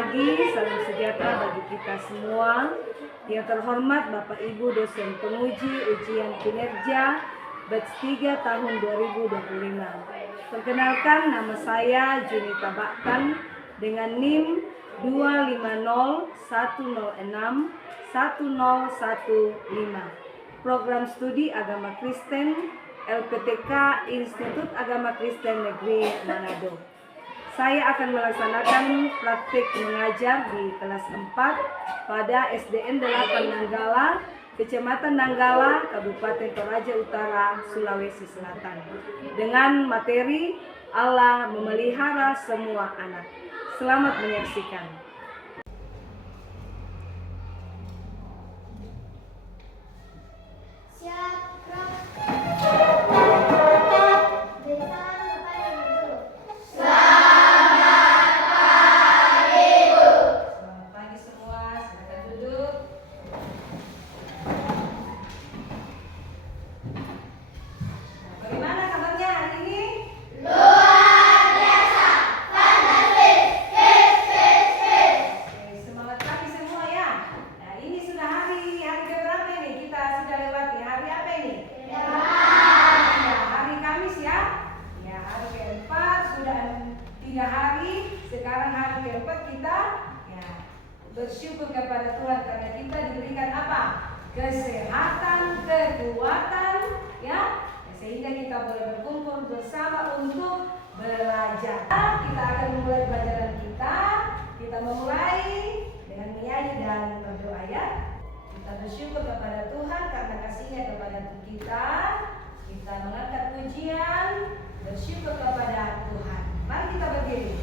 pagi, salam sejahtera bagi kita semua. Yang terhormat Bapak Ibu dosen penguji ujian kinerja batch 3 tahun 2025. Perkenalkan, nama saya Junita Baktan dengan NIM 25010610115. Program Studi Agama Kristen LPTK Institut Agama Kristen Negeri Manado. Saya akan melaksanakan praktik mengajar di kelas 4 pada SDN 8 Nanggala, Kecamatan Nanggala, Kabupaten Toraja Utara, Sulawesi Selatan. Dengan materi Allah memelihara semua anak. Selamat menyaksikan. Sekarang hari keempat kita bersyukur kepada Tuhan karena kita diberikan apa? Kesehatan, kekuatan, sehingga kita boleh berkumpul bersama untuk belajar. Kita akan memulai pelajaran kita. Kita memulai dengan menyanyi dan berdoa ya. Kita bersyukur kepada Tuhan karena kasih-Nya kepada kita. Kita mengangkat pujian, bersyukur kepada Tuhan. Mari kita berdiri.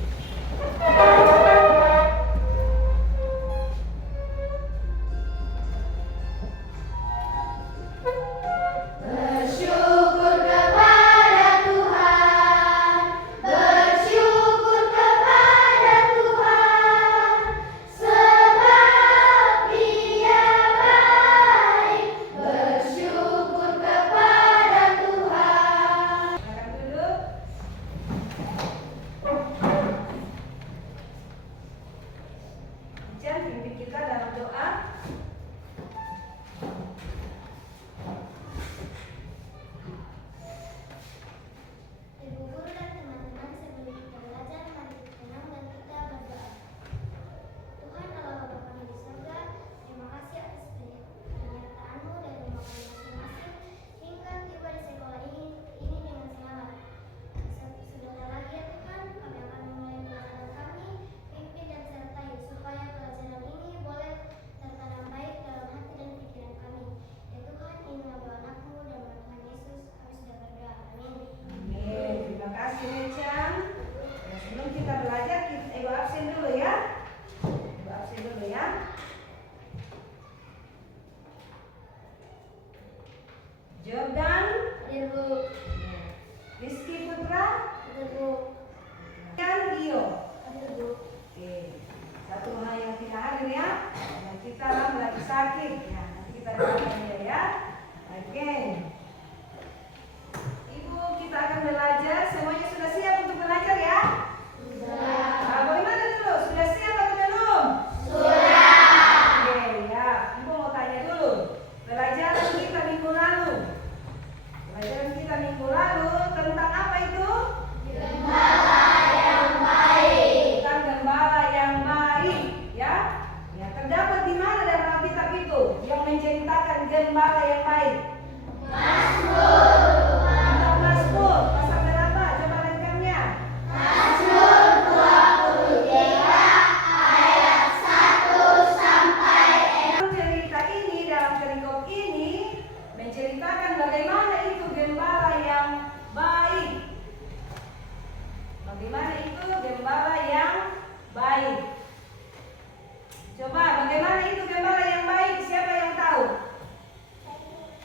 Jordan, Ibu. Rizky Putra, Ibu. Kan Gio, Ibu. Oke. Satu hal yang tidak hadir ya. Nah, kita lagi sakit ya. Nanti kita doakan ya. Oke. Ibu, kita akan belajar. Semuanya sudah siap untuk belajar ya? Sudah. Nah, bagaimana dulu? Sudah siap atau belum? Sudah. Oke ya. Ibu mau tanya dulu. Pelajaran kita minggu lalu. Tentang apa itu? Gembala yang baik. Tentang gembala yang baik, ya. Ya, terdapat di mana dalam Alkitab itu yang menceritakan gembala yang baik? Mazmur. Tentang Mazmur, pasal berapa? Coba lengkapnya. Mazmur 23 ayat 1 sampai 6. Cerita ini dalam perikop ini menceritakan bagaimana itu gembala yang baik. Bagaimana itu gembala yang baik? Coba, bagaimana itu gembala yang baik? Siapa yang tahu?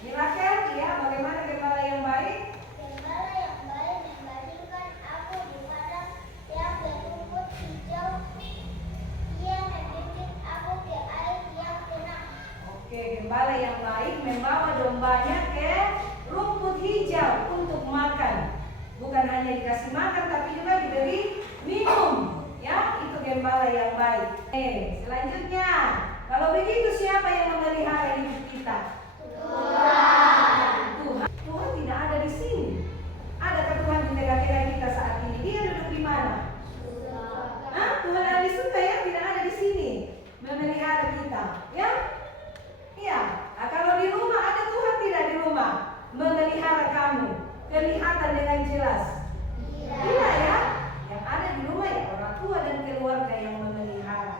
Mirakel, ya, bagaimana gembala yang baik? Gembala yang baik membandingkan aku di padang yang berumput hijau. Ia membimbing aku ke air yang tenang. Oke, gembala yang baik membawa dombanya ke rumput hijau untuk makan. Bukan hanya dikasih makan, tapi juga diberi minum. Ya, itu gembala yang baik. Selanjutnya, kalau begitu siapa yang memelihara hidup kita? Tuhan. Tuhan tidak ada di sini. Adakah Tuhan di tengah-tengah kita saat ini? Dia duduk di mana? Tuhan ada di surga ya? Tidak ada di sini memelihara kita, ya? Iya. Nah, kalau di rumah ada Tuhan tidak di rumah memelihara kamu? Kelihatan dengan jelas? Tidak ya? Yang ada di rumah ya orang tua dan keluarga yang memelihara.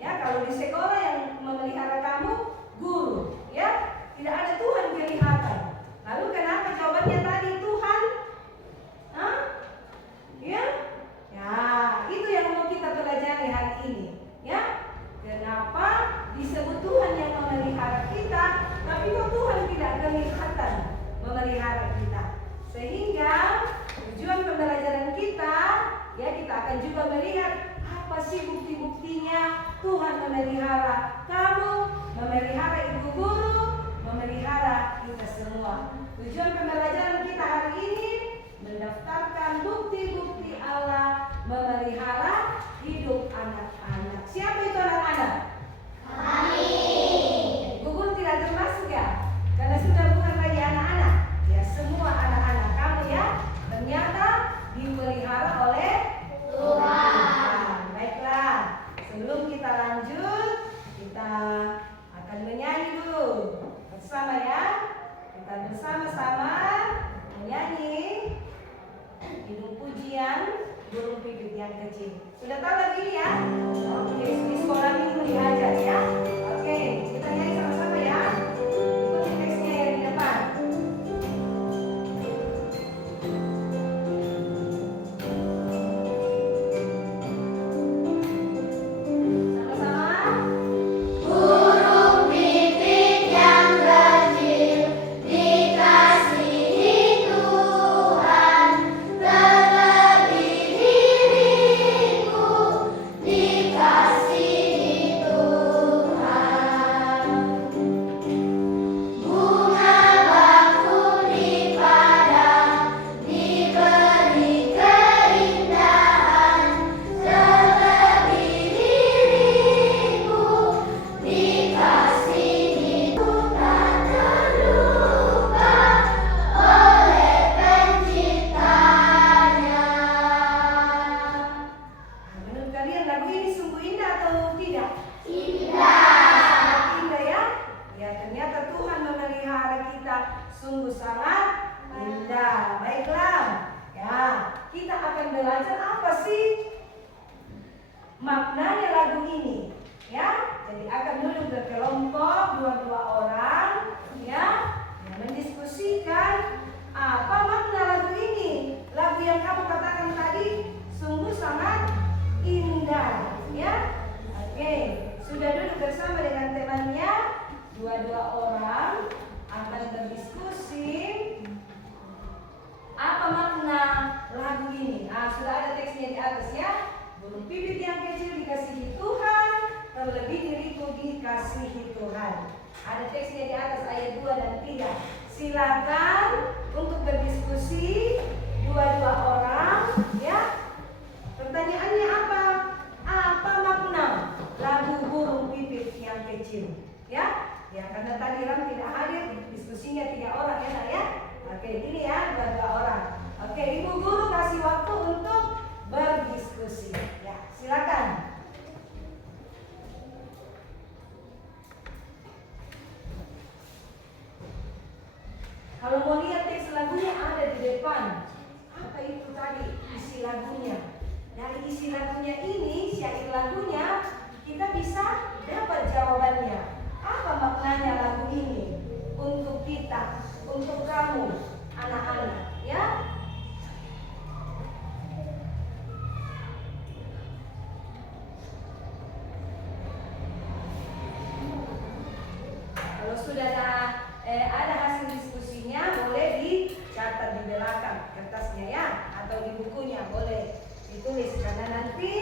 Ya, kalau di sekolah yang memelihara kamu guru, ya? Tidak ada Tuhan kelihatan. Lalu kenapa jawabannya tadi Tuhan? Ya? Ya, itu yang mau kita pelajari hari ini. Ya? Kenapa disebut Tuhan yang memelihara kita, tapi kok Tuhan tidak kelihatan memelihara kita? Sehingga tujuan pembelajaran kita, ya kita akan juga melihat apa sih bukti-buktinya Tuhan memelihara kamu, memelihara ibu guru, memelihara kita semua. Tujuan pembelajaran kita hari ini mendaftarkan bukti-bukti Allah memelihara hidup anak-anak. Siapa itu anak-anak? Kami. Gugur tidak termasuk ya? Karena sudah bukan lagi anak-anak. Ya semua anak-anak kamu ya ternyata dipelihara oleh Tuhan. Baiklah, sebelum kita lanjut, kita akan menyanyi dulu bersama ya. Kita bersama-sama menyanyi hidung pujian burung pipit yang kecil. Sudah tahu lagi ya? Oke, di sekolah minggu diajar ya. Oke, kita nyanyi sama-sama ya. Ikuti teksnya yang di depan. Sungguh sangat indah. Baiklah, ya kita akan belajar apa sih maknanya lagu ini, ya. Jadi akan duduk berkelompok dua-dua orang, ya, yang mendiskusikan apa makna lagu ini. Lagu yang kamu katakan tadi sungguh sangat indah, ya. Oke, sudah duduk bersama dengan temannya, dua-dua orang akan berdiskusi apa makna lagu ini. Nah, sudah ada teksnya di atas ya. Burung pipit yang kecil dikasihi Tuhan, terlebih diriku dikasihi Tuhan. Ada teksnya di atas ayat 2 dan 3. Silakan untuk berdiskusi dua-dua orang ya. Pertanyaannya apa? Apa makna lagu burung pipit yang kecil? Ya? Ya, karena tadi Ram tidak hadir, diskusinya 3 orang ya nak ya. Oke, ini ya dua-dua orang. Oke, ibu guru kasih waktu untuk berdiskusi. Ya, silakan. Kalau mau lihat teks lagunya ada di depan. Apa itu tadi isi lagunya? Dari isi lagunya ini, syair lagunya, kita bisa dapat jawabannya. Apa maknanya lagu ini untuk kita, untuk kamu, anak-anak, ya? Kalau sudah ada hasil diskusinya, boleh dicatat di belakang kertasnya ya, atau di bukunya boleh ditulis karena nanti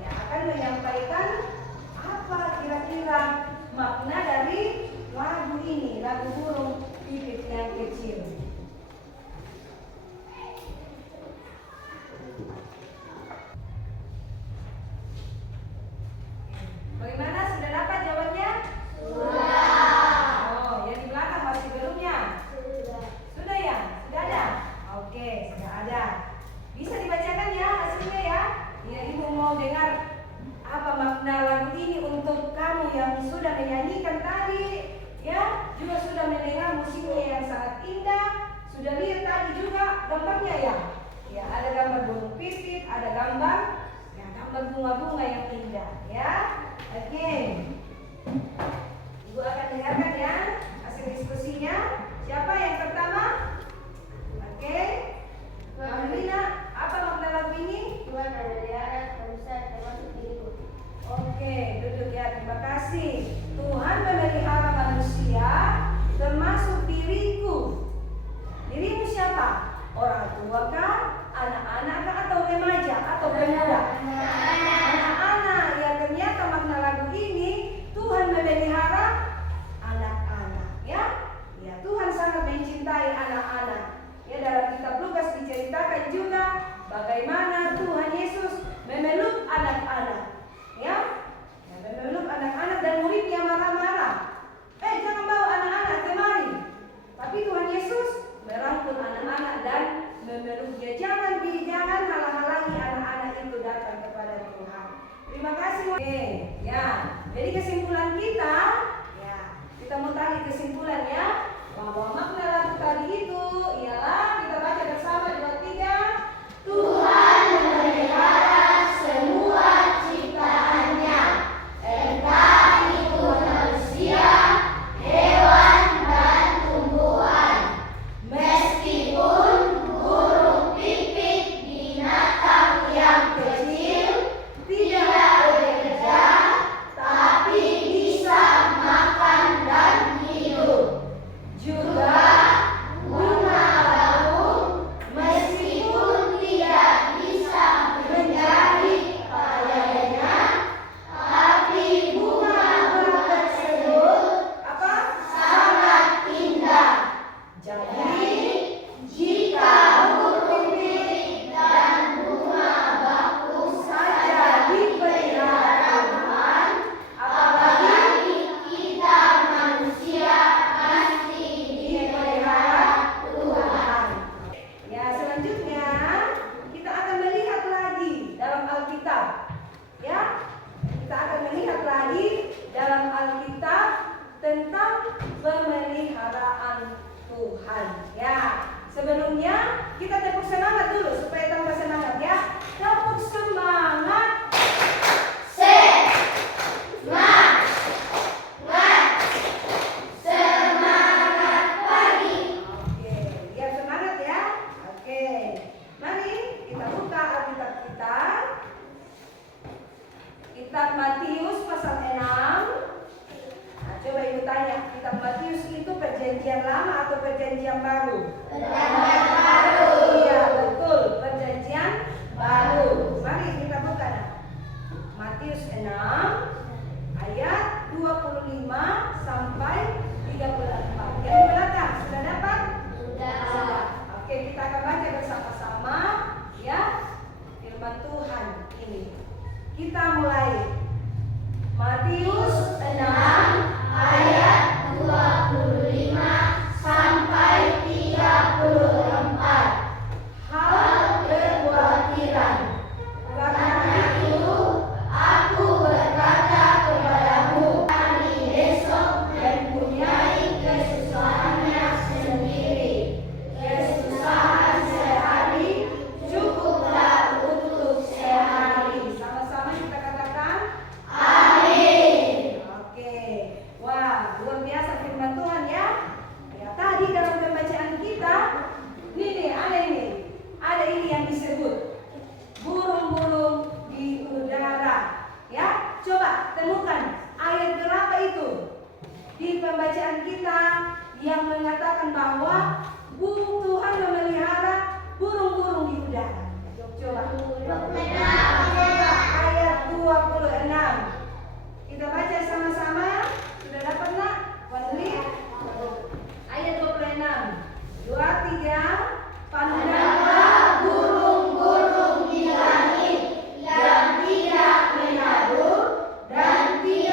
ya akan menyampaikan apa kira-kira makna dari lagu ini, lagu burung pipit yang kecil. Bagaimana? Sudah dapat jawabannya? Oh, yang di belakang masih belum ya? Sudah ya? Sudah ada? Oke, sudah ada. Bisa dibacakan ya hasilnya ya? Ya, Ibu mau dengar apa makna lagu ini untuk kamu yang sudah menyanyikan tadi, ya, juga sudah mendengar musiknya yang sangat indah, sudah lihat tadi juga gambarnya ya. Ya, ada gambar burung pipit, ada gambar bunga-bunga yang indah, ya. Oke. Ibu akan dengarkan ya hasil diskusinya. Siapa yang pertama? Oke. Marlina, apa makna lagu ini? Tuhan memelihara manusia termasuk diriku. Oke, duduk ya. Terima kasih. Tuhan memelihara manusia termasuk diriku. Dirimu siapa? Orang tua kah? Anak-anak kah? Atau remaja? Atau pemuda? Anak-anak. Ya, ternyata makna lagu ini Tuhan memelihara anak-anak, ya. Ya, Tuhan sangat mencintai anak-anak. Ya, dalam kitab Lukas diceritakan juga bagaimana Tuhan Yesus memeluk anak-anak, ya. Ya, memeluk anak-anak dan muridnya marah-marah. Jangan bawa anak-anak kemari. Tapi Tuhan Yesus merangkul anak-anak dan memeluknya. Jangan halang-halangi anak-anak itu datang kepada Tuhan. Terima kasih. Oke, ya. Jadi kesimpulan kita, ya, kita mau tarik kesimpulannya bahwa makna lagu tadi itu ialah kita baca bersama 2, 3. Tuhan memelihara semua ciptaannya, entah itu manusia, hewan, dan tumbuhan. Meskipun burung pipit binatang yang kecil tidak bekerja, tapi bisa makan dan hidup. Juga bunga bakung meskipun tidak bisa menjadi padanya, tapi bunga tersebut sangat indah. Jadi jika burung pipit dan bunga bakung saja dipelihara Tuhan, apalagi kita manusia pasti dipelihara Tuhan. Ya, selanjutnya kita akan melihat lagi dalam Alkitab. Ya, kita akan melihat lagi dalam Alkitab tentang pemeliharaan Tuhan. Ya, sebelumnya kita tepuk semangat dulu supaya tambah semangat ya. Tepuk semangat. Semangat pagi. Oke, biar semangat ya. Oke, mari kita buka Alkitab kita. Kitab Matius pasal 6. Nah, coba ibu tanya, kitab Matius itu perjanjian lama atau perjanjian baru? Perjanjian baru. Iya, betul, perjanjian baru. Mari kita buka. Matius 6 ayat 25 sampai 34. Yang di belakang sudah dapat? Sudah. Oke, kita akan baca bersama-sama ya firman Tuhan ini. Kita mulai. Matius 6 ayat 25 sampai 34. Hal kekhawatiran. Karena itu aku berkata kepadamu, hari besok mempunyai kesusahannya sendiri. Kesusahan sehari cukuplah untuk sehari. Sama-sama kita katakan amin. Oke. Wah, luar biasa firman Tuhan ya. Ya, tadi dalam pembacaan kita ada ini yang disebut burung-burung di udara. Ya, coba temukan ayat berapa itu di pembacaan kita yang mengatakan bahwa Tuhan memelihara burung-burung di udara. Coba. Ayat 26. Kita baca sama-sama. Sudah dapat nak? Wadli? Ayat 26. 2, 3. Pandanglah burung-burung di langit yang tidak menabur dan tidak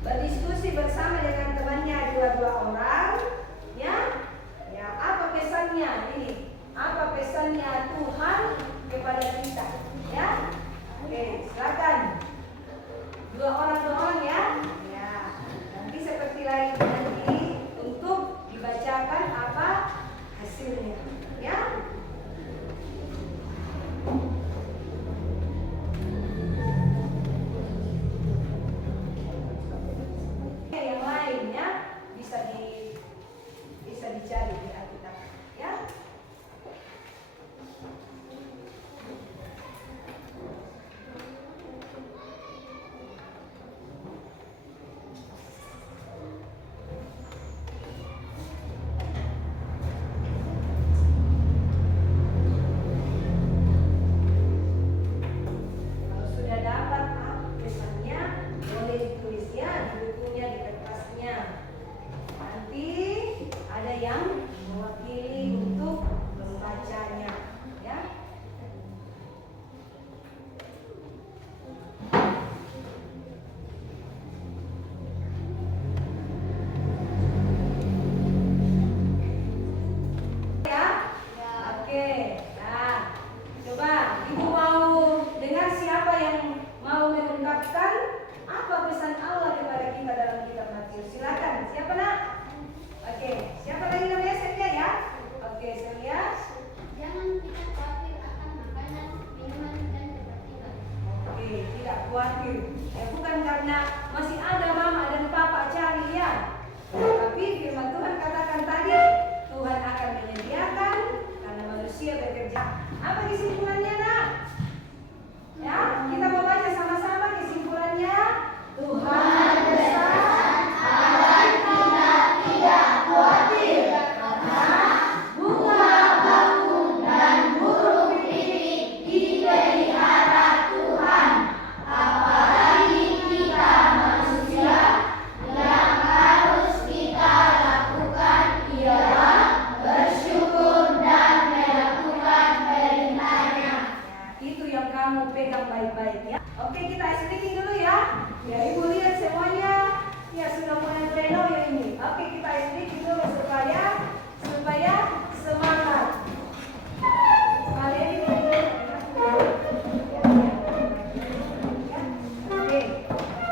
berdiskusi bersama dengan temannya dua-dua orang, ya. Ya, apa pesannya ini? Apa pesannya Tuhan kepada kita? Ya. Oke, silakan. Dua orang ya. Ya. Nanti seperti lain nanti untuk dibacakan apa hasilnya, ya. Yang lainnya bisa dicari di Alkitab, ya. Kalau sudah dapat pesannya, boleh ditulis ya di bukunya, di kertasnya. Nanti ada yang mewakili untuk membacanya, ya. Ya, oke. Nah, coba ibu mau dengar siapa yang mau mengungkapkan apa pesan Allah kepada kita dalam kitab Matius. Silakan. Siapa nak? Oke, siapa lagi namanya? Selia ya? Oke, Selia. Jangan kita khawatir akan makanan, minuman, dan ketertiban. Oke, tidak khawatir. Ya, bukan karena masih ada mama dan papa cari ya. Tapi firman Tuhan katakan tadi, Tuhan akan menyediakan karena manusia bekerja. Apa kesimpulannya nak? Ya, kita mau baca sama-sama kesimpulannya. Tuhan besar, agar kita tidak khawatir karena bunga bakung dan burung pipit dipelihara Tuhan. Apalagi kita manusia, yang harus kita lakukan ialah bersyukur dan melakukan perintahnya. Itu yang kamu pegang baik-baik ya. Oke, kita speaking dulu ya. Ya, ibu lihat semuanya. Ya, sudah mulai pleno ya ini. Oke, kita speaking dulu supaya semangat. Kalian ini oke,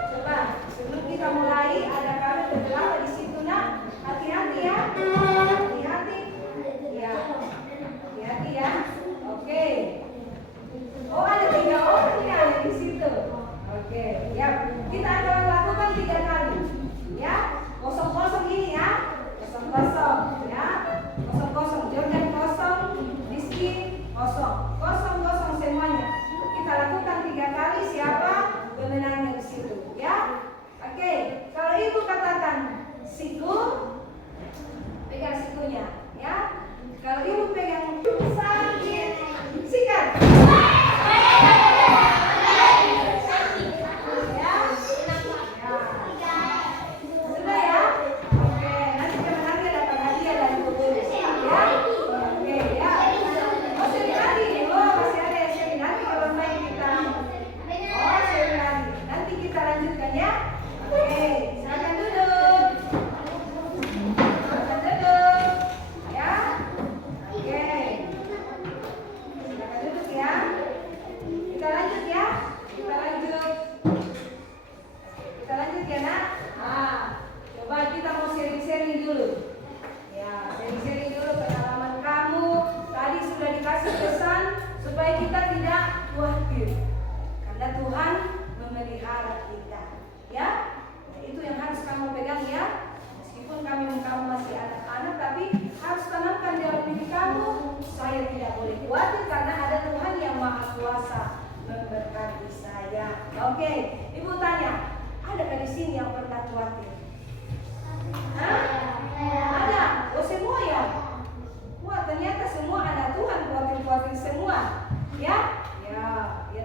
coba sebelum kita mulai ada kami beberapa di situ nak. Hati-hati ya. Hati-hati. Ya. Hati-hati ya. Oke. Oh, ada 3 orang ya di situ. Oke, ya. Kita akan lakukan 3 kali. Ya. Kosong-kosong ini ya. Kosong-kosong ya. Kosong-kosong. Jordan kosong. Rizky kosong. Kosong-kosong semuanya. Kita lakukan 3 kali. Siapa pemenangnya di situ ya. Oke, kalau ibu katakan siku, pegang sikunya ya. Kalau ibu pegang sakit, sikat. Sudah ya? Oke, nanti pemenangnya dapat hadiah dari guru. Ya? Oke, ya. Oh, sehari. Oh, masih ada yang sehari. Nanti kalau main kita. Oh, sehari. Nanti kita lanjutkan ya. Oke, silakan duduk. Silakan duduk. Ya. Oke. Silakan duduk ya. Kita lanjut ya. Kita lanjut. Kita lanjut ya nak. Coba kita mau sharing-sharing dulu. Ya, sharing-sharing dulu pengalaman kamu. Tadi sudah dikasih pesan supaya kita tidak khawatir. Karena Tuhan memelihara kita. Ya, nah, itu yang harus kamu pegang ya. Meskipun kamu masih anak-anak, tapi harus tanamkan dalam diri kamu. Saya tidak boleh khawatir karena ada Tuhan yang Maha Kuasa memberkati saya. Oke, ibu tanya, adakah di sini yang pernah khawatir? Hah? Ada? Oh, semua ya? Wah, ternyata semua ada Tuhan khawatir-khawatir semua. Ya? Ya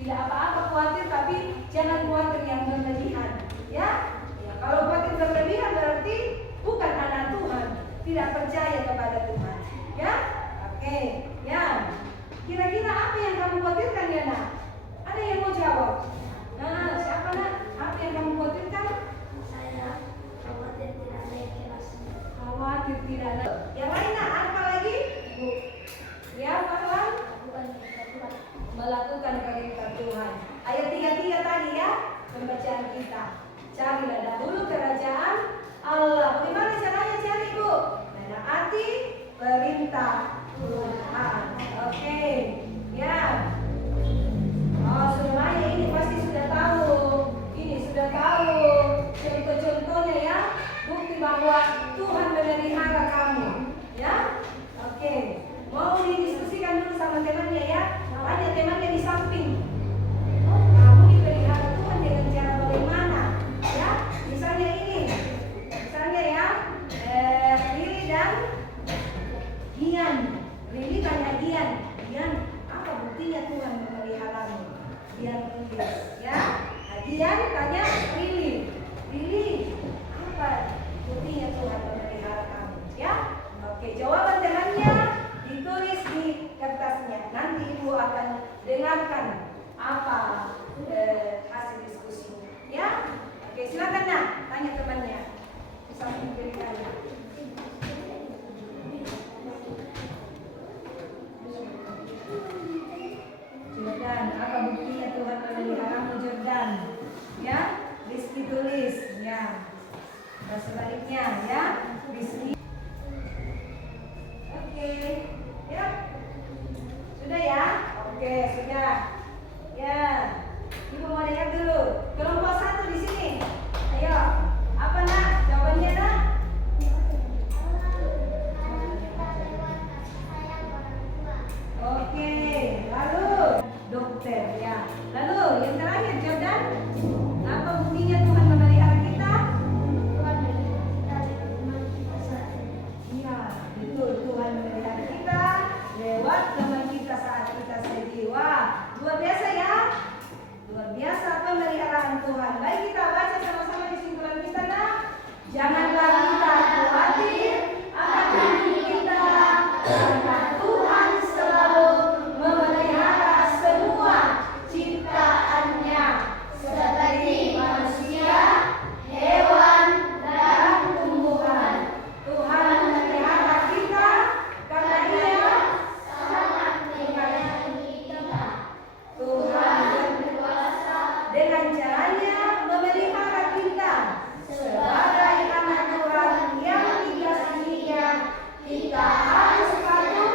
tidak apa-apa khawatir, tapi jangan khawatir yang berlebihan. Ya? Kalau khawatir berlebihan berarti bukan anak Tuhan, tidak percaya kepada Tuhan. Ya? Oke. Ya. Kira-kira apa yang kamu khawatirkan ya nak? Ada yang mau jawab? Nah, siapa nak? Apa yang kamu khawatirkan? Carilah dahulu kerajaan Allah. Bagaimana caranya cari, Bu? Menaati perintah Tuhan. Oke. Ya. Oh, semuanya ini pasti sudah tahu. Ini sudah tahu contoh-contohnya ya. Bukti bahwa Tuhan memelihara kamu. Ya. Oke. Mau didiskusikan dulu sama temannya ya. Tanya temannya di samping. Kamu dipelihara Tuhan dengan cara bagaimana? Ya. Misalnya ini. Misalnya ya. Rili dan Gian. Rili tanya Gian. Gian, apa buktinya Tuhan memeliharamu? Gian tulis ya. Gian tanya Rili. Rili, apa buktinya Tuhan memelihara kamu? Ya. Oke, jawaban temannya ditulis di kertasnya. Nanti ibu akan dengarkan apa hasil diskusinya. Ya. Oke, silakan nak tanya temannya. Bisa memberikan. Jordan, apa buktinya Tuhan memeliharamu, Jordan? Ya, Rizky tulis. Ya. Dan sebaliknya ya, Rizky. Oke, ya. Sudah ya? Oke, sudah. Ya. Ibu mau lihat dulu. Kelompok 1 di sini. Ayo. Apa nak? Jawabannya nak? Oke. Lalu dokter ya. Lalu yang terakhir Jordan. Apa buktinya Tuhan memelihara kita? Iya, betul, Tuhan memelihara kita lewat teman kita saat kita sedih. Wah, luar biasa ya. Luar biasa pemeliharaan Tuhan. Baik, kita baca sama-sama kesimpulan kita nak. Janganlah kita khawatir akan hidup kita, karena Tuhan selalu memelihara semua ciptaannya, seperti manusia, hewan, dan tumbuhan. Tuhan memelihara kita karena Ia sangat menyayangi kita. Tuhan berkuasa dengan caranya memelihara kita sebagai anak Tuhan yang dikasihinya. Kita harus patuh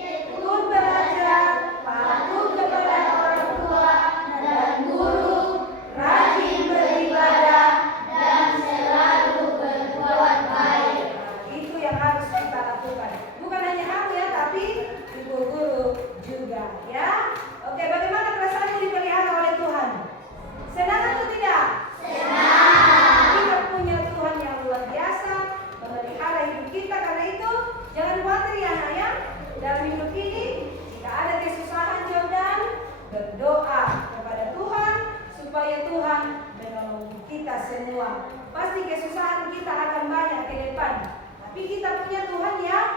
tekun belajar, patuh kepada orang tua dan guru, rajin beribadah, dan selalu berbuat baik. Itu yang harus kita lakukan. Bukan hanya kamu ya, tapi ibu guru juga ya. Oke, bagaimana perasaanmu dipelihara oleh Tuhan? Senang atau tidak? Senang. Kita punya Tuhan yang luar biasa memelihara hidup kita. Karena itu jangan khawatir ya anak ya. Dalam hidup ini jika ada kesusahan, Jordan berdoa kepada Tuhan supaya Tuhan menolong kita semua. Pasti kesusahan kita akan banyak ke depan, tapi kita punya Tuhan yang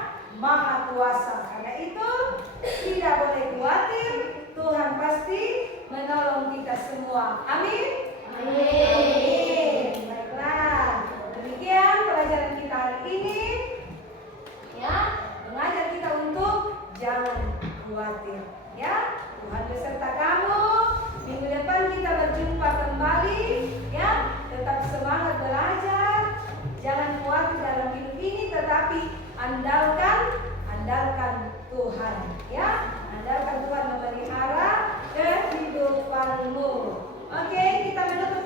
Maha Kuasa. Karena itu tidak boleh khawatir, Tuhan pasti menolong kita semua. Amin. Amin. Baiklah, demikian pelajaran kita hari ini. Ya, mengajar kita untuk jangan khawatir. Ya, Tuhan beserta kamu. Minggu depan kita berjumpa kembali. Ya, tetap semangat belajar. Jangan khawatir dalam hidup ini, tetapi andalkan Tuhan. Ya, andalkan Tuhan memelihara kehidupanmu. Oke, kita menutup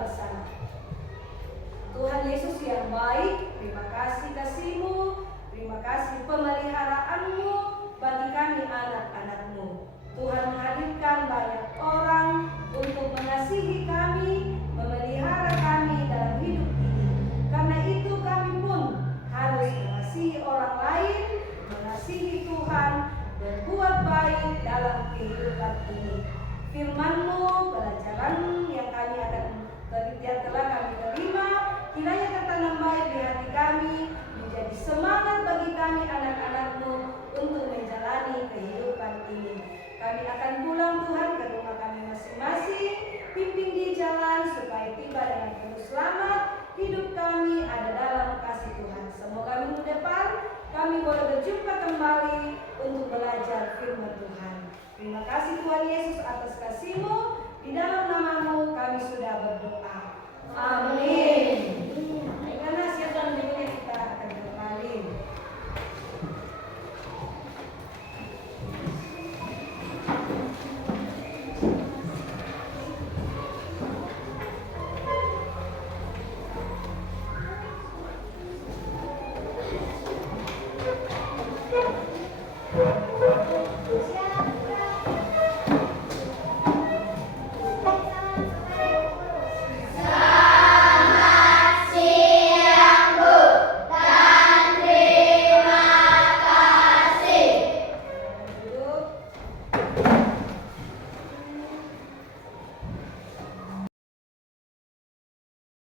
berdoa bersama. Tuhan Yesus yang baik, terima kasih kasih-Mu, terima kasih pemeliharaanmu bagi kami anak-anak-Mu. Tuhan menghadirkan banyak orang untuk mengasihi kami, memelihara kami dalam hidup ini. Karena itu kami pun harus mengasihi orang lain, mengasihi Tuhan, berbuat baik dalam kehidupan ini. Firman-Mu, pelajaran yang kami akan yang telah kami terima, kiranya tertanam baik di hati kami, menjadi semangat bagi kami anak-anak-Mu untuk menjalani kehidupan ini. Kami akan pulang Tuhan ke rumah kami masing-masing, pimpin di jalan supaya tiba dengan penuh selamat. Hidup kami ada dalam kasih Tuhan. Semoga minggu depan kami boleh berjumpa kembali untuk belajar firman Tuhan. Terima kasih Tuhan Yesus atas kasih-Mu. Di dalam nama-Mu kami sudah berdoa.